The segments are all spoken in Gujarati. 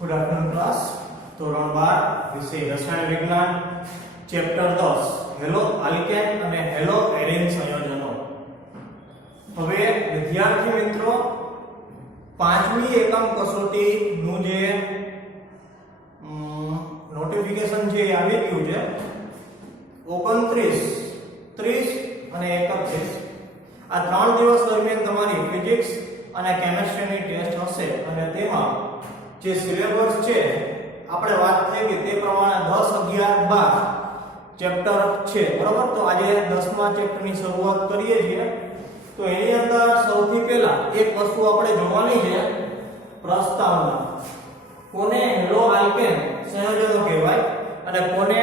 गुड आफ्टरनून क्लास ધોરણ 12 વિષય રસાયણ વિજ્ઞાન ચેપ્ટર 10 હેલો આલ્કેન અને હેલો એરેન સંયોજનો। હવે વિદ્યાર્થી મિત્રો પાંચમી એકમ કસોટી નું જે નોટિફિકેશન છે એ આવી ગયું છે 29 30 અને 31 આ 3 દિવસ દરમિયાન તમારી ફિઝિક્સ અને કેમેસ્ટ્રીની ટેસ્ટ હશે અને તેમાં જે સિલેબસ છે આપણે વાત થઈ કે તે પ્રમાણે 10 11 12 ચેપ્ટર છે બરાબર। તો આજે 10મા ચેપ્ટરની શરૂઆત કરીએ છીએ। તો એની અંદર સૌથી પહેલા એક વસ્તુ આપણે જોવાની છે પ્રસ્તાવના। કોને હેલો આલ્કેન સંયોજનો કહેવાય અને કોને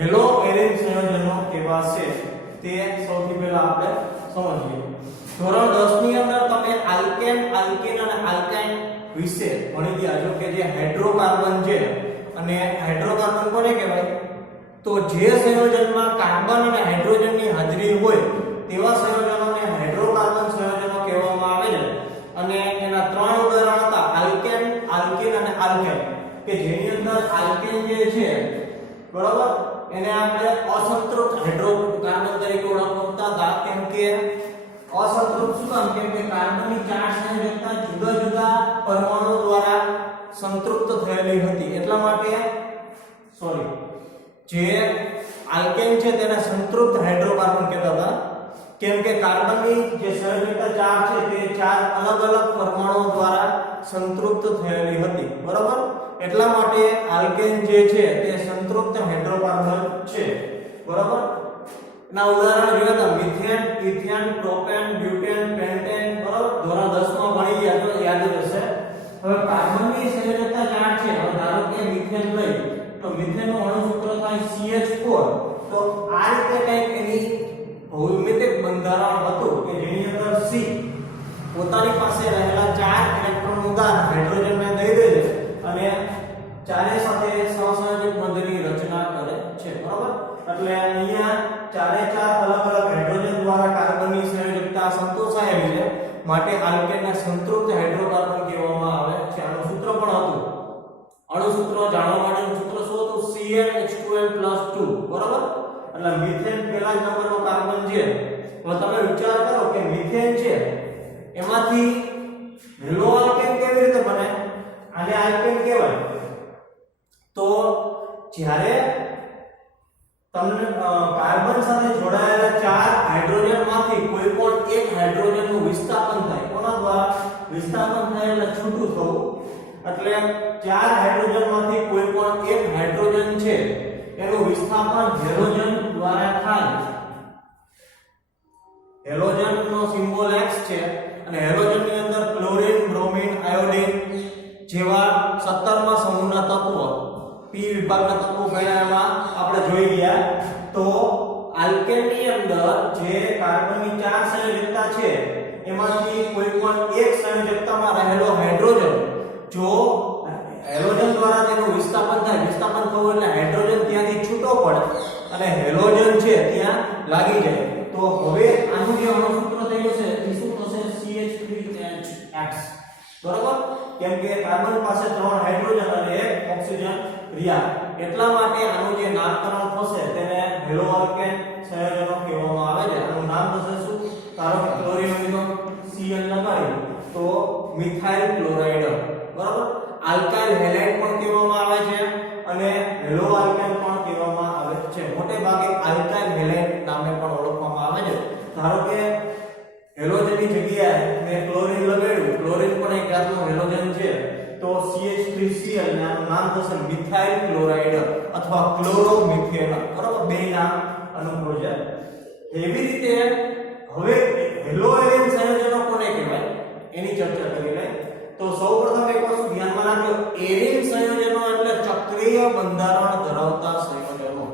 હેલો એરેન સંયોજનો કહેવાશે તે સૌથી પહેલા આપણે સમજીએ। ધોરણ 10 ની અંદર તમે આલ્કેન આલ્કીન અને આલ્કાઇન વિશે ભણી ગયા છો કે જે હાઇડ્રોકાર્બન છે અને હાઇડ્રોકાર્બન કોને કહેવાય તો જે સંયોજનમાં કાર્બન અને હાઇડ્રોજનની હાજરી હોય તેવા સંયોજનોને હાઇડ્રોકાર્બન સંયોજનો કહેવામાં આવે છે। અને એના ત્રણ ઉદાહરણ હતા આલ્કેન આલ્કીન અને આલ્કાઇન કે જેની અંદર આલ્કેન જે છે બરાબર એને આપણે અસંતૃપ્ત હાઇડ્રોકાર્બન તરીકે ઓળખતા હતા કેમ કે असंतृप्त શું કામ કેમ કે કાર્બનની ચાર સંયોજકતા જુદા જુદા પરમાણુ દ્વારા સંતૃપ્ત થયેલી હતી એટલા માટે જે આલ્કેન છે તેને સંતૃપ્ત હાઇડ્રોકાર્બન કહેતા હતા કેમ કે કાર્બનની જે સંયોજકતા ચાર છે તે ચાર અલગ અલગ પરમાણુ દ્વારા સંતૃપ્ત થયેલી હતી બરાબર એટલા માટે આલ્કેન જે છે તે સંતૃપ્ત હાઇડ્રોકાર્બન છે બરાબર। ના ઉદાહરણ જોઈએ તો methane ethane propane butane pentane બરાબર ધોરણ 10 માં ભણી ગયા તો યાદ જ હશે। હવે કાર્બનની સંયોજકતા 4 છે હવે ધારો કે મિથેન લઈ તો મિથેનનું અણુ સૂત્ર થાય CH4 તો આ રીતે કંઈક એની ભૌમિતિક બંધારણ હતું કે જેની અંદર C પોતાની પાસે રહેલા 4 ઇલેક્ટ્રોન ઉદાહરણ હાઇડ્રોજનને દઈ દે છે અને ચારે સાથે સહસંયોજક બંધની રચના કરે છે બરાબર। એટલે અહીંયા ચારે ચાર અલગ અલગ હાઇડ્રોજન દ્વારા કાર્બનની સંયોજકતા સંતોષાયેલી છે માટે આલ્કેનને સંતૃપ્ત હાઇડ્રોકાર્બન કહેવામાં આવે છે। આનું સૂત્ર પણ હતું અણુ સૂત્ર જાણવા માટેનું સૂત્ર શું હતું CnH2n+2 બરાબર। એટલે મિથેન પહેલા જ નંબરનો કાર્બન છે। હવે તમે વિચાર કરો કે મિથેન છે એમાંથી હેલો આલ્કેન કેવી રીતે બને આને આલ્કેન કહેવાય તો જ્યારે તમને કાર્બન સાથે જોડાયેલા ચાર હાઇડ્રોજનમાંથી કોઈ પણ એક હાઇડ્રોજનનું વિસ્થાપન થાય કોના દ્વારા વિસ્થાપન થાય એટલે છૂટું થવું એટલે ચાર હાઇડ્રોજનમાંથી કોઈ પણ એક હાઇડ્રોજન છે એનું વિસ્થાપન હેલોજન દ્વારા થાય। હેલોજનનો સિમ્બોલ X છે અને હેલોજનની અંદર ક્લોરીન બ્રોમિન આયોડીન જેવા 17મા સમૂહના તત્વો P વિભાગના તત્વો કયા એમાં આપણે જોઈ ગયા। તો આલ્કેનની અંદર જે કાર્બનની ચાર સંયોજકતા છે એમાંથી કોઈ પણ એક સંયોજકતામાં રહેલો હાઇડ્રોજન જો હેલોજન દ્વારા તેનું વિસ્થાપન થાય વિસ્થાપન થવું એટલે હાઇડ્રોજન ત્યાંથી છૂટો પડે અને હેલોજન છે ત્યાં લાગી જાય તો હવે આનું જે અણુ સૂત્ર થયું છે એ શું થશે CH3X બરાબર કેમ કે કાર્બન પાસે 3 હાઇડ્રોજન અને 1 ઓક્સિજન રહ્યા એટલા માટે આનું જે નામકરણ થશે તેને હેલો આલ્કેન સંયોજનો કહેવામાં આવે છે। આનું નામ થશે શું ધારો કે ક્લોરીનનો Cl લગાવી તો મિથાઇલ ક્લોરાઇડ બરાબર। આલ્કાઇલ હેલાઇડ પણ કહેવામાં આવે છે અને હેલો આલ્કેન પણ કહેવામાં આવે છે। મોટે ભાગે આલ્કાઇલ હેલાઇડ નામે પણ ઓળખવામાં આવે છે। ધારો કે હેલોજનની જગ્યાએ મેં ક્લોરીન લગાડ્યું ક્લોરીન પણ એક જાતનો હેલોજન છે તો CH3Cl નાનું નામ થશે મિથાઇલ ક્લોરાઇડ અથવા ક્લોરોમિથેન બરાબર બે નામ અનુકૂળ છે। એવી રીતે હવે હેલો એરેન સંયોજનો કોને કહેવાય એની ચર્ચા કરી લઈએ। તો સૌપ્રથમ એક વસ્તુ ધ્યાનમાં રાખજો એરેન સંયોજનો એટલે ચક્રીય બંધારણ ધરાવતા સંયોજનો।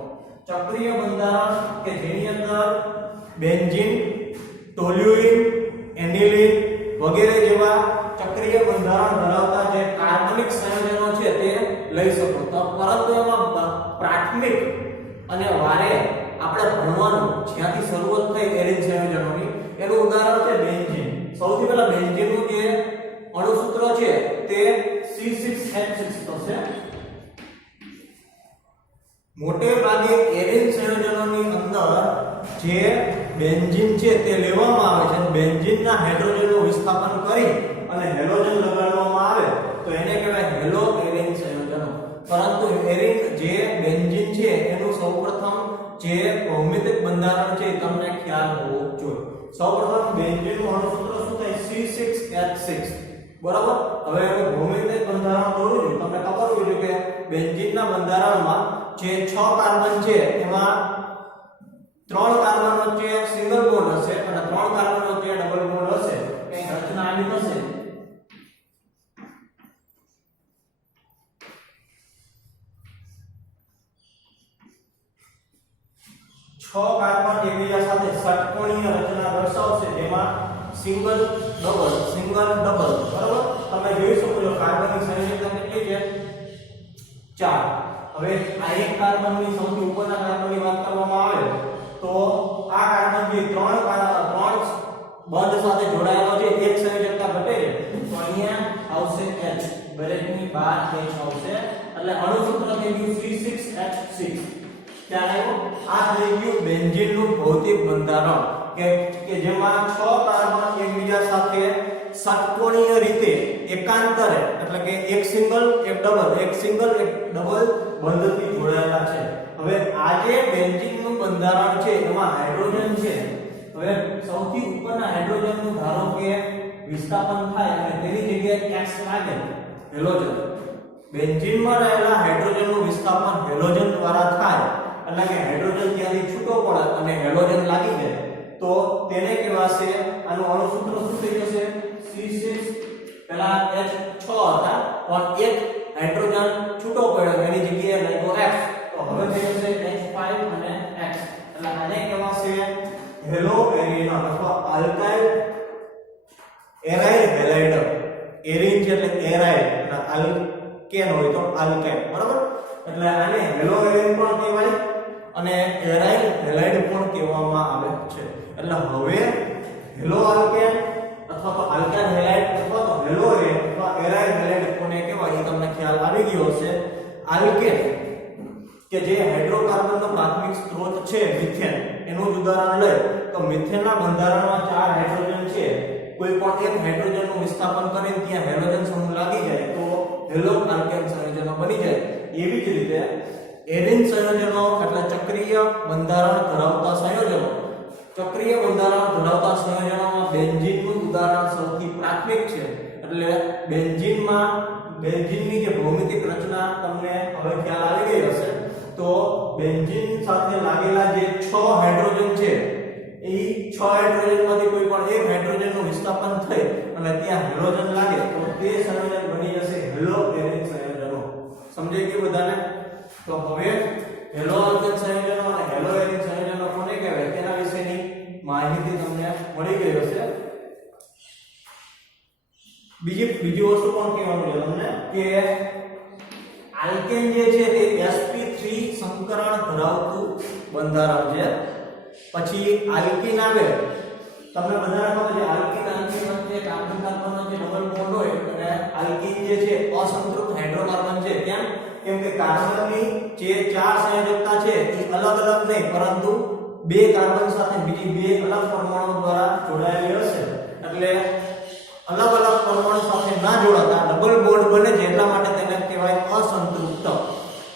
ચક્રીય બંધારણ કે જેની અંદર બેન્ઝીન ટોલ્યુઇન એનિલીન વગેરે જેવા ચક્રીય બંધારણ ધરાવતા જે કાર્બનિક સંયોજનો છે તે લઈ શકો તો પરંતુ એમાં પ્રાથમિક અને વારે આપણે ભણવાનું જ્યાંથી શરૂઆત થઈ એરેન સંયોજનોની એનું ઉદાહરણ છે બેન્ઝીન। સૌથી પહેલા બેન્ઝીનનું જે અણુસૂત્ર છે તે C6H6 થશે। મોટે ભાગે એરિન સંયોજનોની અંદર જે બેન્ઝીન છે તે લેવામાં આવે છે અને બેન્ઝીનના હાઇડ્રોજનનું વિસ્થાપન કરી અને હેલોજન લગાડવામાં આવે તો એને કહેવાય હેલો એરિન સંયોજનો। પરંતુ એરિન જે બેન્ઝીન છે એનું સૌપ્રથમ જે ભૌમિતિક બંધારણ છે તમને ખ્યાલ હોવો જોઈએ। સૌપ્રથમ બેન્ઝીનનું અણુસૂત્ર શું થાય C6H6 બરાબર। હવે હું ભૌમિતિક બંધારણ દોરું છું। તમને ખબર હોવી જોઈએ કે બેન્ઝીનના બંધારણમાં જે 6 કાર્બન છે એમાં 3 કાર્બન વચ્ચે સિંગલ બોન્ડ હશે અને 3 કાર્બન વચ્ચે ડબલ બોન્ડ હશે। એ રચના આવી થશે। 6 કાર્બન એકબીજા સાથે ષટકોણીય રચના દર્શાવશે જેમાં સિંગલ ડબલ બરાબર। તમે જોઈ શકો છો કાર્બનની સંયોજકતા કેટલી છે 4। હવે આ એક કાર્બનની સૌથી ઉપરના કાર્બનની વાત કરવામાં આવે તો આ કાર્બન જે 3 બંધ સાથે જોડાયેલો છે એક સંયોજકતા ઘટે છે તો અહીંયા આવશે H દરેકની બહાર H આવશે એટલે અણુસૂત્ર થઈ ગયું C6H6। ત્યારે આ થઈ ગયું બેન્ઝીનનું ભૌતિક બંધારણ કે જેમાં 6 કાર્બન એકબીજા સાથે ષટકોણીય રીતે એકાંતરે એટલે કે એક સિંગલ એક ડબલ બંધથી જોડાયેલા છે। હવે આ જે બેન્ઝીનનું બંધારણ છે એમાં હાઇડ્રોજન છે। હવે સૌથી ઉપરના હાઇડ્રોજનનું ધારો કે વિસ્થાપન થાય અને તેની જગ્યાએ X લાગે હેલોજન। બેન્ઝીનમાં રહેલા હાઇડ્રોજનનું વિસ્થાપન હેલોજન દ્વારા થાય એટલે કે હાઇડ્રોજન ત્યાંથી છૂટો પડે અને હેલોજન લાગી જાય તો તેને કહેવાશે આનું અણુસૂત્ર શું થઈ જશે C6 પેલા H6 હતા પણ એક હાઇડ્રોજન છૂટો પડ્યો એની જગ્યાએ લાગ્યો X તો હવે થઈ જશે H5 અને X એટલે આને કહેવાશે હેલો એરિન અથવા આલ્કાઇલ એરાઇલ હેલાઇડ। એરિન છે એટલે એરાઇલ અને આલ્કેન હોય તો આલ્કાઇલ બરાબર। એટલે આને હેલો એરિન પણ કહેવાય અને એરાઇલ હેલાઇડ પણ કહેવામાં આવે છે। એટલે હવે હેલો આલ્કેન અથવા તો આલ્કાઇલ હેલાઇડ અથવા તો હેલો એરિન અથવા એરાઇલ હેલાઇડ કોને કહેવાય એ તમને ખ્યાલ આવી ગયો હશે। આલ્કેન કે જે હાઇડ્રોકાર્બનનો પ્રાથમિક સ્ત્રોત છે મિથેન એનું જ ઉદાહરણ લે તો મિથેનના બંધારણમાં 4 હાઇડ્રોજન છે કોઈ પણ એક હાઇડ્રોજનનું વિસ્થાપન કરીને ત્યાં હેલોજન સમૂહ લાગી જાય તો હેલો આલ્કેન સંયોજનો બની જાય। એવી જ રીતે એરિન સંયોજનો એટલે ચક્રીય બંધારણ ધરાવતા સંયોજનો। ચક્રીય બંધારણ ધરાવતા સંયોજનોમાં બેન્ઝીનનું ઉદાહરણ સૌથી પ્રાથમિક છે। એટલે બેન્ઝીનની જે ભૌમિતિક રચના તમને હવે ખ્યાલ આવી ગઈ હશે તો બેન્ઝીન સાથે લાગેલા જે 6 હાઇડ્રોજન છે એ 6 હાઇડ્રોજનમાંથી કોઈ પણ એક હાઇડ્રોજનનું વિસ્થાપન થઈ અને ત્યાં હેલોજન લાગે તો તે સંયોજન બની જશે હેલો એરિન સંયોજનો। સમજાઈ ગયું બધાને? તો હવે હેલો આલ્કેન સંયોજનો અને હેલો એરિન સંયોજનો કોને કહેવાય તેના વિશેની માહિતી તમને મળી ગઈ હશે। બીજી વસ્તુ પણ કહેવાનું છે તમને કે આલ્કેન જે છે તે sp3 સંકરણ ધરાવતું બંધારણ છે। પછી આલ્કીન આવે તમને બધાને ખબર છે આલ્કીન વચ્ચે કાર્બન વચ્ચે ડબલ બોન્ડ હોય અને આલ્કીન જે છે અસંતૃપ્ત હાઇડ્રોકાર્બન છે કેમ કે કાર્બનની જે 4 સંયોજકતા છે એ અલગ નહીં પરંતુ 2 કાર્બન સાથે બીજી 2 અલગ પરમાણુ દ્વારા જોડાયેલી હશે એટલે અલગ પરમાણુ સાથે ના જોડાતા ડબલ બોન્ડ બને છે એટલા માટે તેને કહેવાય અસંતૃપ્ત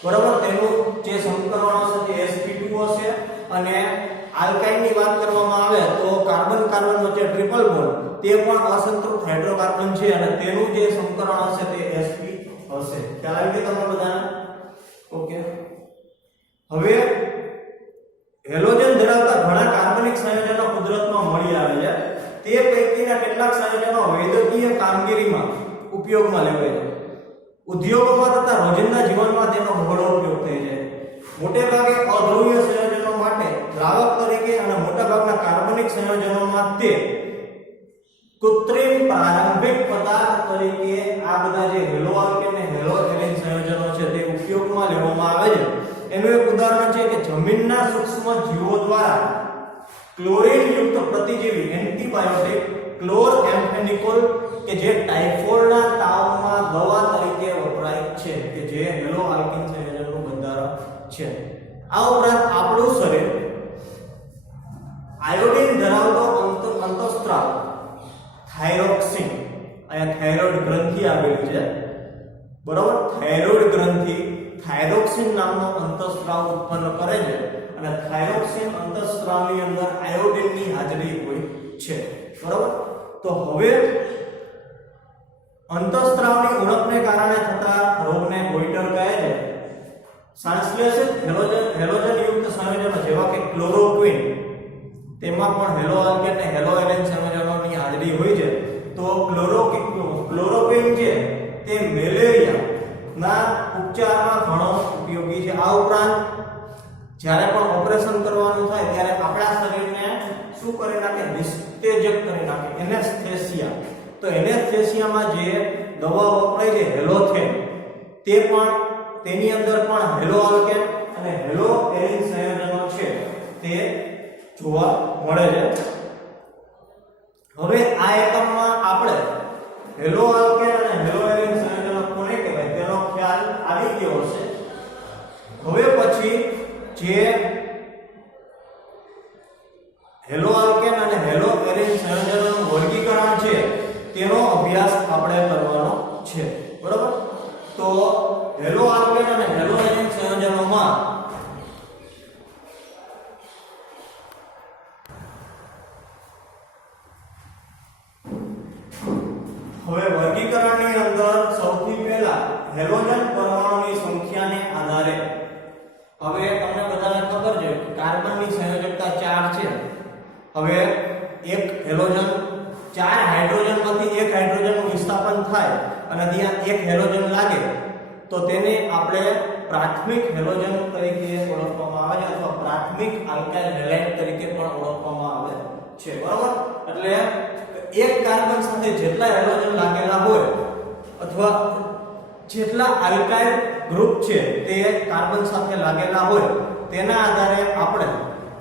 બરાબર। તેનું જે સંકરણ હશે તે sp2 હશે અને આલ્કાઇનની વાત કરવામાં આવે તો કાર્બન વચ્ચે ટ્રિપલ બોન્ડ તે પણ અસંતૃપ્ત હાઇડ્રોકાર્બન છે અને તેનું જે સંકરણ હશે તે sp હશે। ખ્યાલ આવી ગયો તમને બધાને? ઓકે। હવે હેલોજન ધરાવતા ઘણા કાર્બનિક સંયોજનો કુદરતમાં મળી આવે છે। તે પૈકીના કેટલાક સંયોજનો વૈદ્યકીય કામગીરીમાં ઉપયોગમાં લેવાય છે। ઉદ્યોગોમાં તથા રોજિંદા જીવનમાં તેનો બહોળો ઉપયોગ થાય છે। મોટે ભાગે અધ્રુવીય સંયોજનો માટે દ્રાવક તરીકે અને મોટા ભાગના કાર્બનિક સંયોજનોમાં તે કૃત્રિમ પ્રારંભિક પદાર્થ તરીકે આ બધા જે હેલો આલ્કેન અને હેલો એરિન સંયોજનો છે તે ઉપયોગમાં લેવામાં આવે છે। એનું એક ઉદાહરણ છે કે જમીનના સૂક્ષ્મ જીવો દ્વારા ક્લોરીન યુક્ત પ્રતિજીવી એન્ટીબાયોટિક ક્લોરએમ્ફેનિકોલ કે જે ટાઇફોઇડના તાવમાં દવા તરીકે વપરાય છે કે જે હેલો આલ્કીન સંયોજનનું બંધારણ છે. આ ઉપરાંત આપણું શરીર આયોડિન ધરાવતો અંતઃસ્ત્રાવ થાઇરોક્સિન, અહીંયા થાઇરોઇડ ગ્રંથિ આવેલી છે બરોબર, થાઇરોઇડ ગ્રંથિ થાઇરોક્સિન નામનો અંતઃસ્ત્રાવ ઉત્પન્ન કરે છે અને થાઇરોક્સિન અંતઃસ્ત્રાવની અંદર આયોડિનની હાજરી હોય છે બરોબર. તો હવે અંતઃસ્ત્રાવની ઉણપને કારણે થતા રોગને ગોઈટર કહે છે. સંશ્લેષિત હેલોજનયુક્ત સંયોજનો જેવા કે ક્લોરોક્વિન, તેમાં પણ હેલો આલ્કેન અને હેલો એરેન સંયોજનોની હાજરી હોય છે. તો ક્લોરોક્વિન છે તે મેલેરિયાના ઉપચારમાં ઘણો ઉપયોગી છે. આ ઉપરાંત જ્યારે પણ ઓપરેશન કરવાનું થાય ત્યારે આપણા શરીરને શું કરી નાખે, નિસ્તેજક કરી નાખે, એનેસ્થેસિયા. તો એનેસ્થેસિયામાં જે દવા વપરાય છે હેલોથેન, તે પણ તેની અંદર પણ હેલો આલ્કેન અને હેલો એરિન સંયોજનો છે તે જોવા મળે છે. હવે આ એકમમાં આપણે હેલો આલ્કેન અને હેલો એરિન સંયોજનો કોને કહેવાય તેનો ખ્યાલ આવી ગયો હશે. હવે પછી જે હેલો આલ્કેન અને હેલો એરિન સંયોજનોનું વર્ગીકરણ છે તેનો અભ્યાસ આપણે કરવાનો છે બરાબર. તો હેલો આલ્કેન અને હેલો એરિન સંયોજનોમાં હવે વર્ગીકરણની અંદર સૌથી પહેલા હેલોજન પરમાણુની સંખ્યાને આધારે, હવે તમને બધાને ખબર છે કે કાર્બનની સંયોજકતા 4 છે. હવે એક હેલોજન 4 હાઇડ્રોજનમાંથી એક હાઇડ્રોજનનું વિસ્થાપન થાય અને ત્યાં એક હેલોજન લાગે તો તેને આપણે પ્રાથમિક હેલોજન તરીકે ઓળખવામાં આવે છે અથવા પ્રાથમિક આલ્કાઇલ હેલાઇડ તરીકે પણ ઓળખવામાં આવે છે બરાબર. એટલે એક કાર્બન સાથે જેટલા હેલોજન લાગેલા હોય અથવા જેટલા આલ્કાઇલ ગ્રુપ છે તે કાર્બન સાથે લાગેલા હોય તેના આધારે આપણે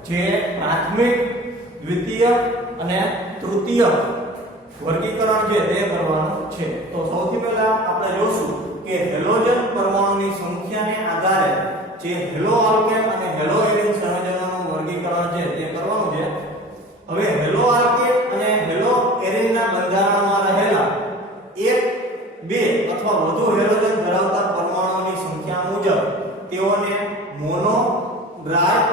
જે પ્રાથમિક, દ્વિતીય અને તૃતીય વર્ગીકરણ છે તે કરવાનું છે. તો સૌથી પહેલા આપણે જોશું કે હેલોજન પરમાણુની સંખ્યાને આધારે જે હેલો આલ્કેન અને હેલો એરિન સંયોજનોનું વર્ગીકરણ છે તે કરવાનું છે. હવે હેલો આલ્કેન અને હેલો એરિનના બંધારણમાં રહેલા 1, 2 અથવા વધુ હેલોજન ધરાવતા પરમાણુઓની સંખ્યા મુજબ તેઓને મોનો, ડ્રાય,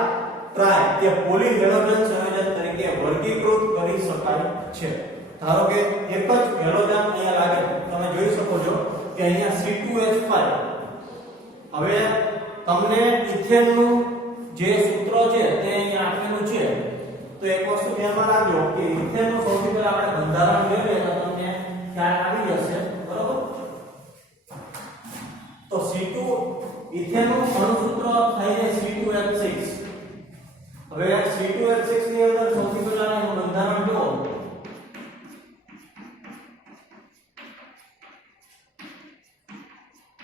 ટ્રાય કે પોલી હેલોજન સંયોજન તરીકે વર્ગીકૃત કરી શકાય છે. ધારો કે એક જ હેલોજન અહીંયા લાગે, તમે જોઈ શકો છો કે અહીંયા C2H5. હવે તમને ઇથેનનું જે સૂત્ર છે તે અહીંયા આપેલું છે. તો એક વસ્તુ ધ્યાનમાં રાખજો કે ઇથેનનું સૌથી પહેલા આપણે બંધારણ જોઈએ તો તમને ખ્યાલ આવી જશે બરોબર. તો C2 ઇથેનનું અણુસૂત્ર થઈને C2H6. હવે C2H6 ની અંદર સૌથી પહેલા એનું બંધારણ જુઓ.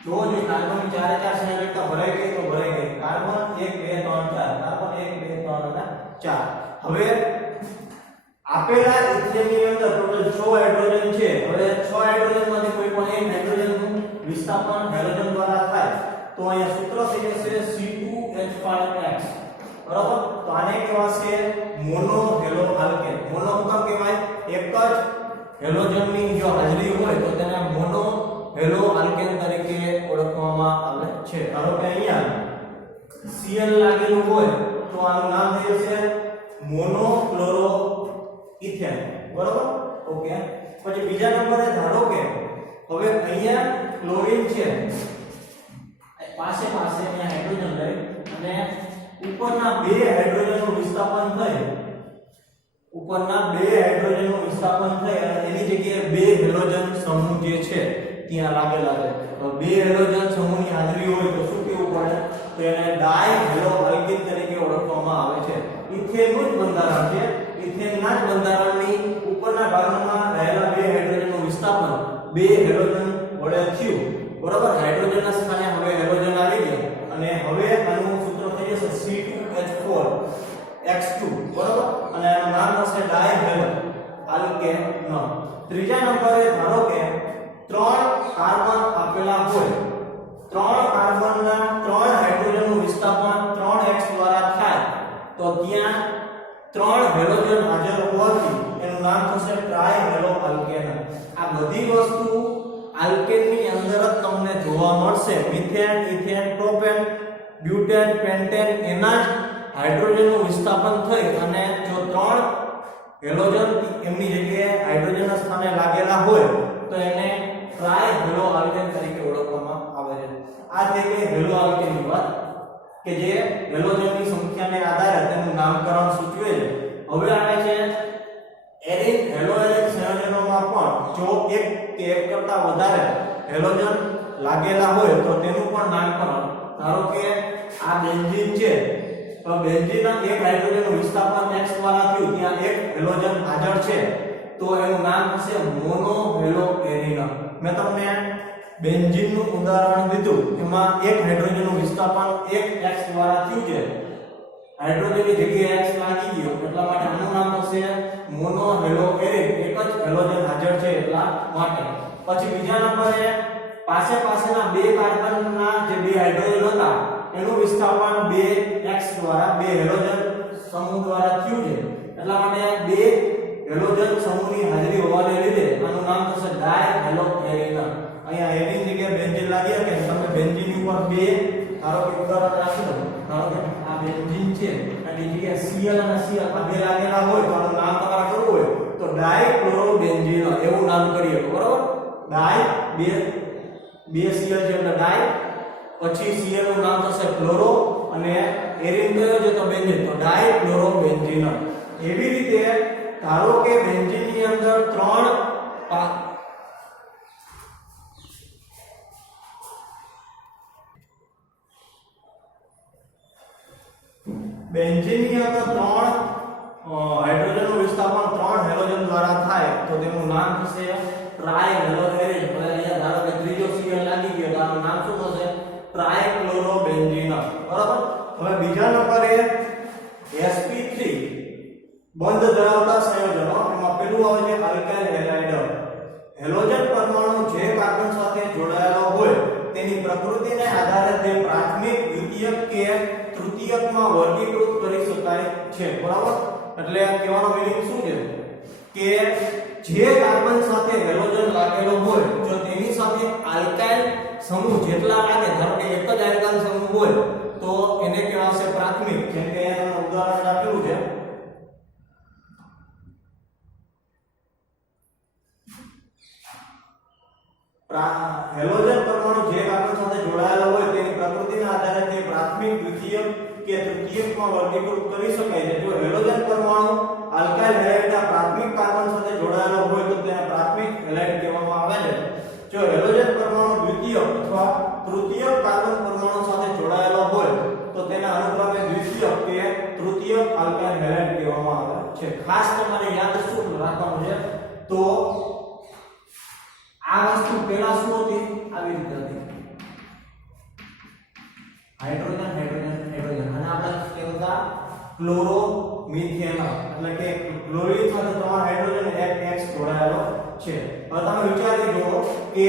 જો કાર્બન 4 સંયોજકતા ભરાઈ ગઈ તો ભરાઈ ગઈ. કાર્બન 1 2 3 4, કાર્બન 1 2 3 અને 4. હવે આપેલા ઇથેનની અંદર ટોટલ 6 હાઇડ્રોજન છે. હવે 6 હાઇડ્રોજનમાંથી કોઈ પણ એક હાઇડ્રોજનનું વિસ્થાપન હેલોજન દ્વારા થાય તો અહીંયા સૂત્ર થઈ જશે C2H5X બરાબર. તો આને કહેવાશે મોનો હેલો આલ્કેન. મોનો કેમ કહેવાય? એક જ હેલોજનની જો હાજરી હોય તો તેને મોનો હેલો આલ્કેન તરીકે ઓળખવામાં આવે છે. ધારો કે અહીંયા Cl લાગેલું હોય તો આનું નામ થઈ જશે મોનોક્લોરો ઇથેન બરાબર. ઓકે. પછી બીજા નંબરે ધારો કે હવે અહીંયા ક્લોરીન છે, પાસે અહીંયા હાઇડ્રોજન લઈ અને ઉપરના બે હાઇડ્રોજનનું વિસ્થાપન થઈ અને એની જગ્યાએ બે હેલોજન સમૂહ જે છે ત્યાં લાગેલા છે. તો બે હેલોજન સમૂહની હાજરી હોય તો શું કહેવું પડે? તો એને ડાય હેલો આલ્કીન તરીકે ઓળખવામાં આવે છે. ઇથેનનું જ બંધારણ છે. ઇથેનના જ બંધારણની ઉપરના ભાગમાં રહેલા બે હાઇડ્રોજનનું વિસ્થાપન બે હેલોજન વડે થયું બરાબર. હાઇડ્રોજનના સ્થાને હવે હેલોજન આવી ગયા અને હવે આનું સૂત્ર થઈ જશે C2H4X2 બરાબર. અને આનું નામ થશે ડાય હેલો આલ્કેન. ત્રીજા નંબરે ધારો કે 3 કાર્બન આપેલા હોય હેલોજન હાજર હોવાથી એનું નામ થશે ટ્રાયહેલો આલ્કેન. આ બધી વસ્તુ આલ્કેન ની અંદર જ તમને જોવા મળશે. Methane, ethane, propane, butane, pentane એના જ હાઇડ્રોજનનું વિસ્થાપન થઈ અને જો 3 હેલોજન એમની જગ્યાએ હાઇડ્રોજનના સ્થાને લાગેલા હોય તો એને ટ્રાયહેલો આલ્કેન તરીકે ઓળખવામાં આવે છે. આ થઈ ગઈ હેલો આલ્કેનની વાત કે જે હેલોજનની સંખ્યાને આધારે તેનું નામકરણ સૂચવે છે. હવે આવે છે એરિન હેલોએરિન સંયોજનોમાં પણ જો એક કે એક કરતા વધારે હેલોજન લાગેલા હોય તો તેનું પણ નામકરણ. ધારો કે આ બેન્ઝીન છે તો બેન્ઝીનના એક હાઇડ્રોજનનું વિસ્થાપન X દ્વારા થયું, ત્યાં એક હેલોજન હાજર છે તો એનું નામ થશે મોનો હેલોએરિન. મેં તમને બેન્ઝીનનું ઉદાહરણ દીધું, એમાં એક હાઇડ્રોજનનું વિસ્થાપન એક X દ્વારા થયું છે, હાઇડ્રોજનની જગ્યાએ X લાગી ગયો એટલા માટે આનું નામ થશે મોનો હેલોએરિન. એક જ હેલોજન હાજર છે એટલા માટે. પછી બીજા નંબરે પાસેના બે કાર્બનના જે બે હાઇડ્રોજન હતા એનું વિસ્થાપન 2x દ્વારા, બે હેલોજન સમૂહ દ્વારા થયું છે એટલા માટે બે હેલોજન સમૂહની હાજરી હોવાને લીધે આનું નામ થશે ડાયહેલોએરિન. અહીંયા એરિન જગ્યાએ બેન્ઝીન લાગી શકે, તમે બેન્ઝીન ઉપર બે ધારો કે ઉદાહરણ રાખી દો, ધારો કે આ બેન્ઝીન છે અને જગ્યાએ Cl અને Cl આ બે લાગેલા હોય તો આનું નામ તમારે કરવું હોય તો ડાયક્લોરોબેન્ઝીન એવું નામ કરીએ, બરાબર. ડાય બે Cl છે એટલે ડાય, પછી Cl નું નામ થશે ક્લોરો અને એરિન કયો છે તો બેન્ઝીન, તો ડાયક્લોરોબેન્ઝીન. એવી રીતે ધારો કે બેન્ઝીન ની અંદર 3 બેન્ઝીન ની અંદર 3 હાઇડ્રોજનનું વિસ્થાપન 3 હેલોજન દ્વારા થાય તો તેનું નામ થશે ટ્રાયહેલોએરિન. હવે અહીંયા ધારો કે ત્રીજો Cl લાગી ગયો તો આનું નામ શું થશે ટ્રાયક્લોરોબેન્ઝીન, બરાબર. હવે બીજા નંબરે sp3 બંધ ધરાવતા સંયોજનો, એમાં પેલું આવે છે આલ્કાઇલ હેલાઇડ. હેલોજન પરમાણુ જે કાર્બન સાથે જોડાયેલો હોય તેની પ્રકૃતિને આધારે તે પ્રાથમિક, દ્વિતીયક કે તૃતીયકમાં વર્ગીકૃત કરી શકાય છે, બરાબર. એટલે કહેવાનો મીનિંગ શું છે કે જે કાર્બન સાથે હેલોજન લાગેલો હોય જો તેની સાથે આલ્કાઇલ સમૂહ જેટલા લાગે, ધારો કે એક જ આલ્કાઇલ સમૂહ હોય તો એને કહેવાશે પ્રાથમિક. જેમ કે એનું ઉદાહરણ આપેલું છે હેલોજન પરમાણુ જે કાર્બન સાથે જોડાયેલા હોય તેની પ્રકૃતિના આધારે તે પ્રાથમિક, દ્વિતીયક કે તૃતીયકમાં વર્ગીકૃત કરી શકાય છે. જો હેલોજન પરમાણુ આલ્કાઇલ હેલાઇડના પ્રાથમિક કાર્બન સાથે જોડાયેલો હોય તો તેને પ્રાથમિક હેલાઇડ કહેવામાં આવે છે. જો હેલોજન પરમાણુ દ્વિતીયક અથવા તૃતીયક કાર્બન પરમાણુ સાથે જોડાયેલો હોય તો તેને અનુક્રમે દ્વિતીયક કે તૃતીયક આલ્કાઇલ હેલાઇડ કહેવામાં આવે છે. ખાસ તમારે યાદ શું રાખવાનું છે તો આ વસ્તુ પહેલા શું હતી, આવી રીતે હતી હાઇડ્રોજન હાઇડ્રોજન હાઇડ્રોજન, અને આપણે કહેતા ક્લોરો મિથેન, એટલે કે ક્લોરીન સાથે તમારો હાઇડ્રોજન એક X જોડાયેલો છે. હવે તમે વિચારી જુઓ કે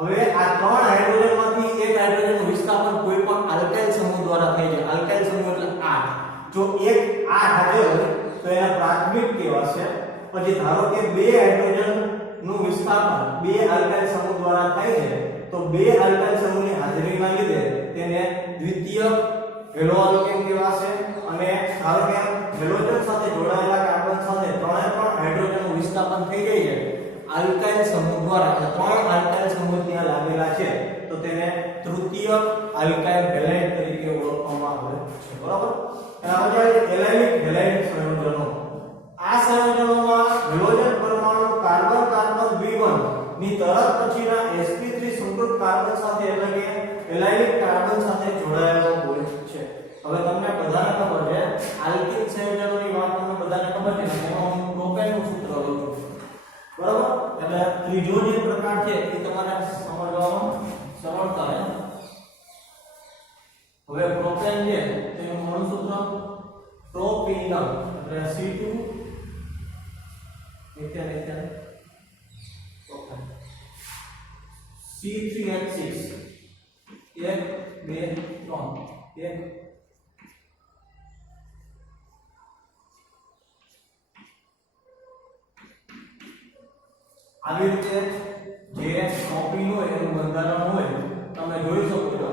હવે આ 3 હાઇડ્રોજનમાંથી એક હાઇડ્રોજનનું વિસ્થાપન કોઈ પણ આલ્કાઇલ સમૂહ દ્વારા થાય છે. આલ્કાઇલ સમૂહ એટલે 8. જો એક 8 હાજર હોય તો એને પ્રાથમિક કહેવાશે. પછી ધારો કે 2 હાઇડ્રોજન નું વિસ્થાપન 2 આલ્કાઇલ સમૂહ દ્વારા થાય છે તો 2 આલ્કાઇલ સમૂહની હાજરીના લીધે તેને દ્વિતીયક હેલો આલ્કેન કહેવાશે. અને ધારો કે હેલોજન સાથે જોડાયેલા કાર્બન સાથે 3 હાઇડ્રોજનનું વિસ્થાપન થઈ જાય છે આલ્કાઇલ સમૂહ દ્વારા, એટલે 3 આલ્કાઇલ સમૂહ ત્યાં લાગેલા છે તો તેને તૃતીયક આલ્કાઇલ હેલાઇડ તરીકે ઓળખવામાં આવે છે, બરાબર. એના પછી એલાઇનિક હેલાઇડ સંયોજનો. આ સંયોજનોમાં હેલોજન પરમાણુ કાર્બન કાર્બન દ્વિબંધ ની તરત પછીના sp3 સંકૃત કાર્બન સાથે એટલે કે એલાઇનિક કાર્બન સાથે જોડાયેલો હોય છે. હવે તમને બધાને ખબર છે આલ્કિન સંયોજનોની વાત તમને બધાને ખબર છે, એમાં હું પ્રોપેનનું સૂત્ર લઉં છું, બરાબર. એટલે ત્રીજો જે પ્રકાર છે એ તમારે સમજવામાં સરળતા રહે. હવે પ્રોપેન છે તેનું મૂળ સૂત્ર પ્રોપીનમ એટલે C2 ethane ethane propane C3H6 1 2 3 1 આવી રીતે જે પ્રોપીન હોય એનું બંધારણ હોય તમે જોઈ શકો છો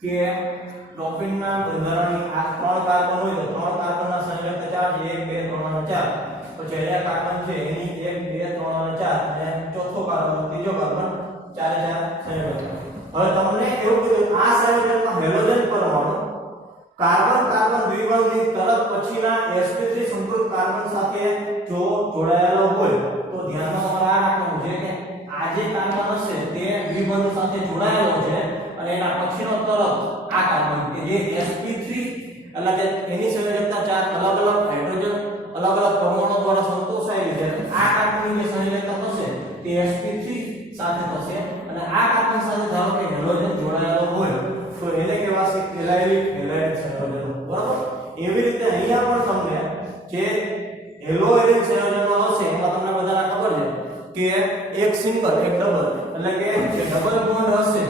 કે પ્રોપીનના બંધારણની આ 3 કાર્બન હોય તો 3 કાર્બનના સંયોજક ચાર્જ 1 2 3 અને 4 પછી અહીંયા કાર્બન છે એની 1 2 3 અને 4 અને ચોથો કાર્બન ત્રીજો કાર્બન 4 સંયોજક. હવે તમને એવું કીધું આ સંયોજકમાં હેલોજન પરમાણુ કાર્બન કાર્બન દ્વિબંધની તરત પછીના sp3 સંકૃત કાર્બન સાથે જો જોડાયેલો હોય તો ધ્યાનમાં તમારે આ રાખવાનું છે કે આ જે કાર્બન હશે તે દ્વિબંધ સાથે જોડાયેલો છે અને એના પછીનો તરત આ કાર્બન કે જે sp3 એટલે કે એની સંયોજકતા 4 અલગ અલગ હાઇડ્રોજન અલગ અલગ પરમાણુ દ્વારા સંતોષાયેલી છે. આ કાર્બનની જે સંયોજકતા થશે તે sp3 સાથે થશે અને આ કાર્બન સાથે ધારો કે હેલોજન જોડાયેલો હોય તો એને કહેવાશે એલાઇલિક હેલાઇડ સંયોજનો. બરાબર? એવી રીતે અહીંયા પણ તમને જે હેલો એલિક સંયોજનો હશે એમાં તમને બધાને ખબર છે કે એક સિંગલ એક ડબલ એટલે કે જે ડબલ બોન્ડ હશે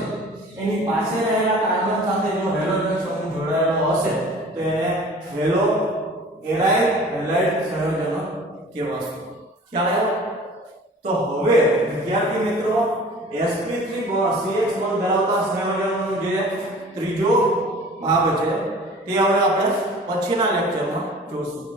એની પાસે રહેલા કાર્બન સાથે જો હેલોજન સમૂહ જોડાયેલો હશે તો એને હેલો એરાઇલ હેલાઇડ સંયોજનો કહેવાશે. ખ્યાલ આવ્યો? તો હવે વિદ્યાર્થી મિત્રો sp3 CH બોન્ડ ધરાવતા સંયોજનનો જે ત્રીજો ભાગ છે તે હવે આપણે પછીના લેક્ચરમાં જોશું.